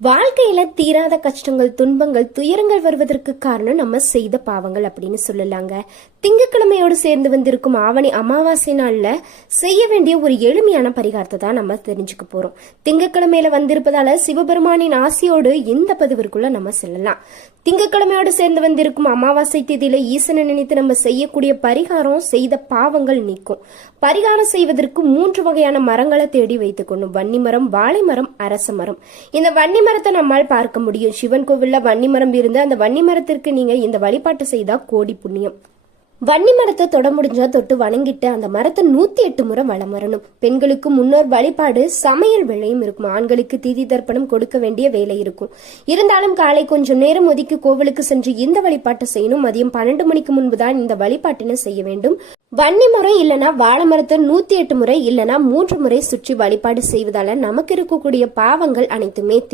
வாழ்க்கையில தீராத கஷ்டங்கள், துன்பங்கள், துயரங்கள் வருவதற்கு காரணம் நம்ம செய்த பாவங்கள் அப்படின்னு சொல்லலாங்க. திங்கட்கிழமையோடு சேர்ந்து வந்திருக்கும் ஆவணி அமாவாசை நாள்ல செய்ய வேண்டிய ஒரு எளிமையான பரிகாரத்தை தான் நம்ம தெரிஞ்சுக்க போறோம். திங்கட்கிழமையில வந்திருப்பதால சிவபெருமானின் ஆசையோடு இந்த பதிவிற்குள்ள நம்ம செல்லலாம். திங்கட்கிழமையோடு சேர்ந்து வந்திருக்கும் அமாவாசை தேதியில ஈசனை நினைத்து நம்ம செய்யக்கூடிய பரிகாரம் செய்த பாவங்கள் நீக்கும். பரிகாரம் செய்வதற்கு 3 வகையான மரங்களை தேடி வைத்துக் கொள்ளும். வன்னி மரம், வாழை மரம், அரச மரம். இந்த வன்னி மரத்தை நம்மால் பார்க்க முடியும். சிவன் கோவில்ல வன்னி மரம் இருந்து அந்த வன்னி மரத்திற்கு நீங்க இந்த வழிபாட்டு செய்தா கோடி புண்ணியம். வன்னி மரத்தை தொட முடிஞ்சா தொட்டு வணங்கிட்டு அந்த மரத்தை 108 முறை வலம் வரணும். பெண்களுக்கு முன்னோர் வழிபாடு, சமையல் வேலையும் இருக்கும். ஆண்களுக்கு திதி தர்ப்பணம் கொடுக்க வேண்டிய வேலை இருக்கும். இருந்தாலும் காலை கொஞ்சம் நேரம் ஒதுக்கி கோவிலுக்கு சென்று இந்த வழிபாட்டை செய்யணும். மதியம் 12 மணிக்கு முன்பு தான் இந்த வழிபாட்டினை செய்ய வேண்டும். வன்னி மரம் இல்லைன்னா வாழை மரத்தை 108 முறை இல்லைன்னா 3 முறை சுற்றி வழிபாடு செய்வதால நமக்கு இருக்கக்கூடிய பாவங்கள் அனைத்துமே